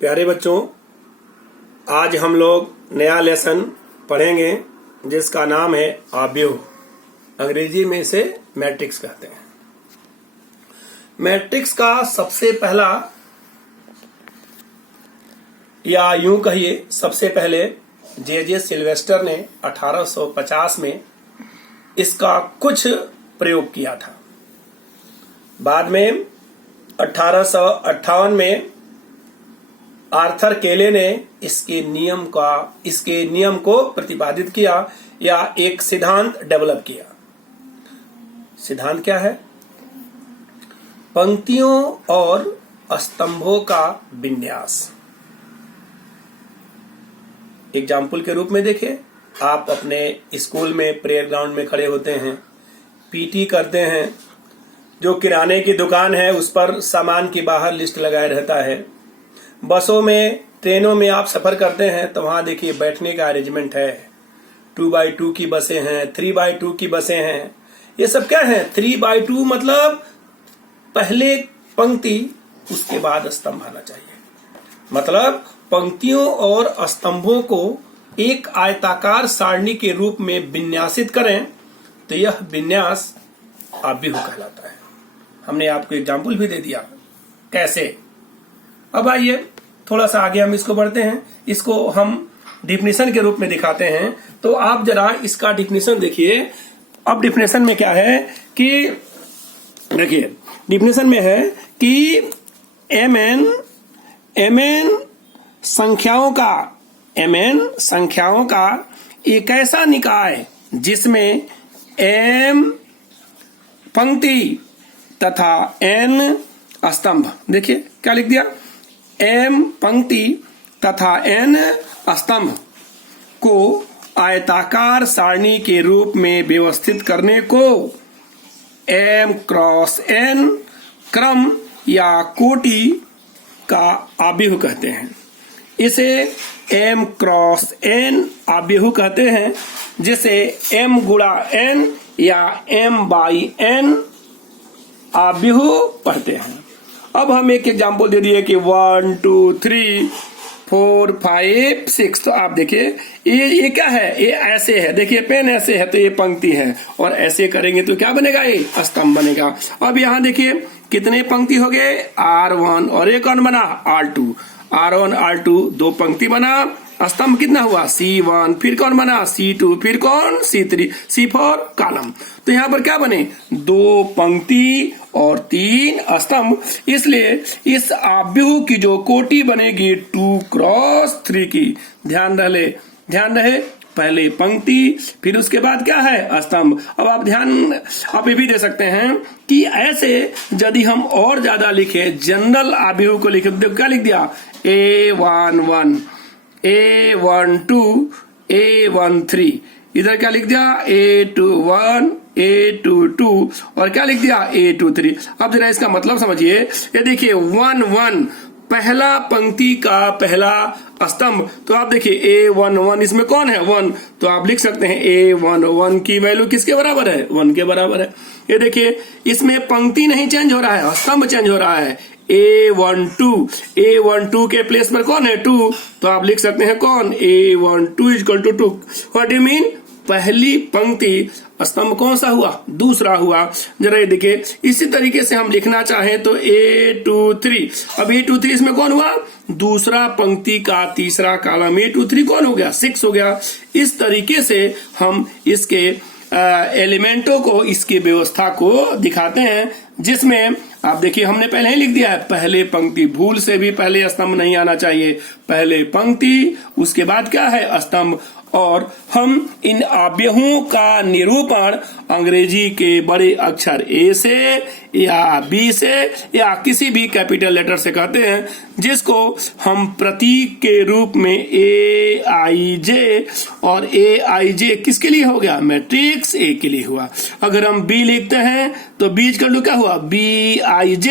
प्यारे बच्चों, आज हम लोग नया लेसन पढ़ेंगे जिसका नाम है आव्यूह। अंग्रेजी में इसे मैट्रिक्स कहते हैं। मैट्रिक्स का सबसे पहला या यूं कहिए सबसे पहले जे सिल्वेस्टर ने 1850 में इसका कुछ प्रयोग किया था। बाद में 1858 में आर्थर केले ने इसके नियम को प्रतिपादित किया या एक सिद्धांत डेवलप किया। सिद्धांत क्या है? पंक्तियों और स्तंभों का विन्यास। एग्जाम्पल के रूप में देखें, आप अपने स्कूल में प्रेयर ग्राउंड में खड़े होते हैं, पीटी करते हैं, जो किराने की दुकान है उस पर सामान की बाहर लिस्ट लगाए रहता है। बसों में, ट्रेनों में आप सफर करते हैं तो वहां देखिए बैठने का अरेंजमेंट है। 2x2 की बसें हैं, 3x2 की बसें हैं। ये सब क्या है? 3x2 मतलब पहले पंक्ति उसके बाद स्तंभ आना चाहिए। मतलब पंक्तियों और स्तंभों को एक आयताकार सारणी के रूप में विन्यासित करें तो यह विन्यास आव्यूह कहलाता है। हमने आपको एग्जाम्पल भी दे दिया कैसे। अब आइए थोड़ा सा आगे हम इसको बढ़ते हैं। इसको हम डिफिनेशन के रूप में दिखाते हैं। तो आप जरा इसका डिफिनेशन देखिए। अब डिफिनेशन में क्या है कि देखिए, डिफिनेशन में है कि mn संख्याओं का एक ऐसा निकाय जिसमें m पंक्ति तथा n स्तंभ। देखिए क्या लिख दिया? m पंक्ति तथा n स्तंभ को आयताकार सारणी के रूप में व्यवस्थित करने को m क्रॉस n क्रम या कोटि का आव्यूह कहते हैं। इसे m क्रॉस n आव्यूह कहते हैं, जिसे m गुणा n या m बाई n आव्यूह पढ़ते हैं। अब हम एक एग्जाम्पल दे दिए कि 1 2 3 4 5 6। तो आप देखिए ये क्या है? ये ऐसे है। देखिए पेन ऐसे है तो ये पंक्ति है, और ऐसे करेंगे तो क्या बनेगा? ये स्तंभ बनेगा। अब यहाँ देखिए कितने पंक्ति हो गए? R1, और एक कौन बना? R2। R1 R2 दो पंक्ति बना। स्तंभ कितना हुआ? C1। फिर कौन बना? C2। फिर कौन? C3। C4 column. तो यहाँ पर क्या बने? दो पंक्ति और 3 स्तंभ। इसलिए इस आव्यूह की जो कोटि बनेगी 2 क्रॉस 3 की। ध्यान रहे पहले पंक्ति, फिर उसके बाद क्या है? स्तंभ। अब आप ये भी दे सकते हैं कि ऐसे यदि हम और ज्यादा लिखे, जनरल आव्यूह को लिखे, क्या लिख दिया? A11 A12 A13। इधर क्या लिख दिया? A21 A22 और क्या लिख दिया? A23। अब जरा इसका मतलब समझिए। ये देखिए 1 पहला पंक्ति का पहला स्तंभ। तो आप देखिए A11 इसमें कौन है? 1। तो आप लिख सकते हैं A11 की वैल्यू किसके बराबर है? 1 के बराबर है। ये देखिए इसमें पंक्ति नहीं चेंज हो रहा है, स्तंभ चेंज हो रहा है। A12 के प्लेस पर कौन है? 2। तो आप लिख सकते हैं कौन? A12 equal to 2। What do mean? पहली पंक्ति स्तंभ कौन सा हुआ? दूसरा हुआ। जरा ये देखिए, इसी तरीके से हम लिखना चाहें तो A23। अब A23 इसमें कौन हुआ? दूसरा पंक्ति का तीसरा कॉलम। A23 कौन हो गया? 6 हो गया। इस तरीके से हम इसके एलिमेंटों को, इसकी व्यवस्था को दिखाते हैं, जिसमें आप देखिए हमने पहले ही लिख दिया है पहले पंक्ति। भूल से भी पहले स्तंभ नहीं आना चाहिए। पहले पंक्ति, उसके बाद क्या है? स्तंभ। और हम इन आव्यूहों का निरूपण अंग्रेजी के बड़े अक्षर A से या B से या किसी भी कैपिटल लेटर से कहते हैं, जिसको हम प्रतीक के रूप में AIJ, और AIJ किसके लिए हो गया? मैट्रिक्स A के लिए हुआ। अगर हम B लिखते हैं तो बीच का क्या हुआ? BIJ।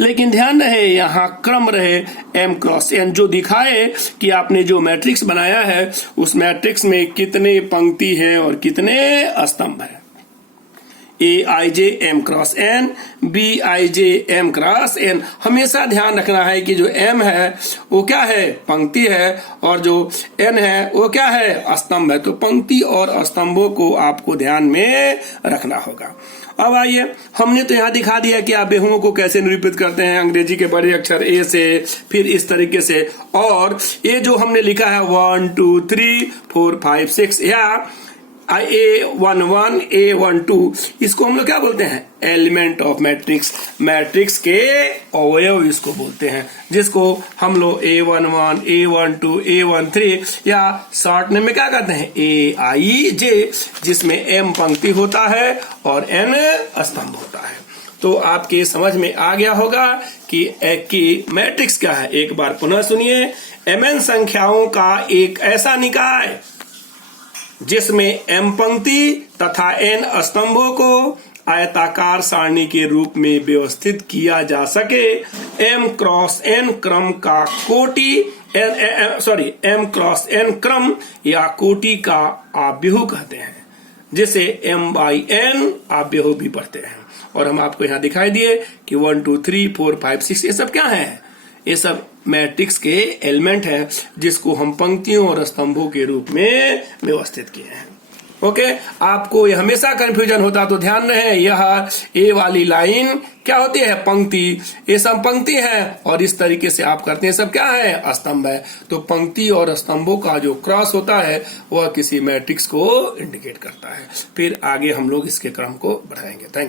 लेकिन ध्यान रहे यहाँ क्रम रहे M क्रॉस N, जो दिखाए कि आपने जो मैट्रिक्स बनाया है उस मैट्रिक्स में कितने पंक्ति है और कितने स्तंभ है। AIJ M cross N, BIJ M cross N। हमेशा ध्यान रखना है कि जो M है वो क्या है, पंक्ति है, और जो N है वो क्या है, स्तंभ है। तो पंक्ति और स्तंभों को आपको ध्यान में रखना होगा। अब आइए, हमने तो यहाँ दिखा दिया कि आव्यूहों को कैसे निरूपित करते हैं, अंग्रेजी के बड़े अक्षर A से, फिर इस तरीके से। और ये जो हमने लिखा है 1 2 3 4 5 6 या A11 A12, इसको हम लोग क्या बोलते हैं, एलिमेंट ऑफ मैट्रिक्स, मैट्रिक्स के अवयव इसको बोलते हैं, जिसको हम लोग A11 A12 A13 या शॉर्ट नेम में क्या कहते हैं, AIJ, जिसमें M पंक्ति होता है और N स्तंभ होता है। तो आपके समझ में आ गया होगा कि मैट्रिक्स क्या है। एक बार पुनः सुनिए, mn संख्याओं का एक ऐसा निकाय जिसमें m पंक्ति तथा n स्तंभों को आयताकार सारणी के रूप में व्यवस्थित किया जा सके, m क्रॉस n क्रम का कोटि m क्रॉस n क्रम या कोटि का आव्यूह कहते हैं, जिसे m/n आव्यूह भी पढ़ते हैं। और हम आपको यहाँ दिखाई दिए कि 1 2 3 4 5 6 ये सब क्या है, ये सब मैट्रिक्स के एलिमेंट हैं, जिसको हम पंक्तियों और स्तंभों के रूप में व्यवस्थित किए हैं। ओके, आपको ये हमेशा कंफ्यूजन होता तो ध्यान रहे, यह ए वाली लाइन क्या होती है, पंक्ति, ये सब पंक्ति है, और इस तरीके से आप करते हैं सब क्या है, स्तंभ है। तो पंक्ति और स्तंभों का जो क्रॉस होता है वह किसी मैट्रिक्स को इंडिकेट करता है। फिर आगे हम लोग इसके क्रम को बढ़ाएंगे। Thank you.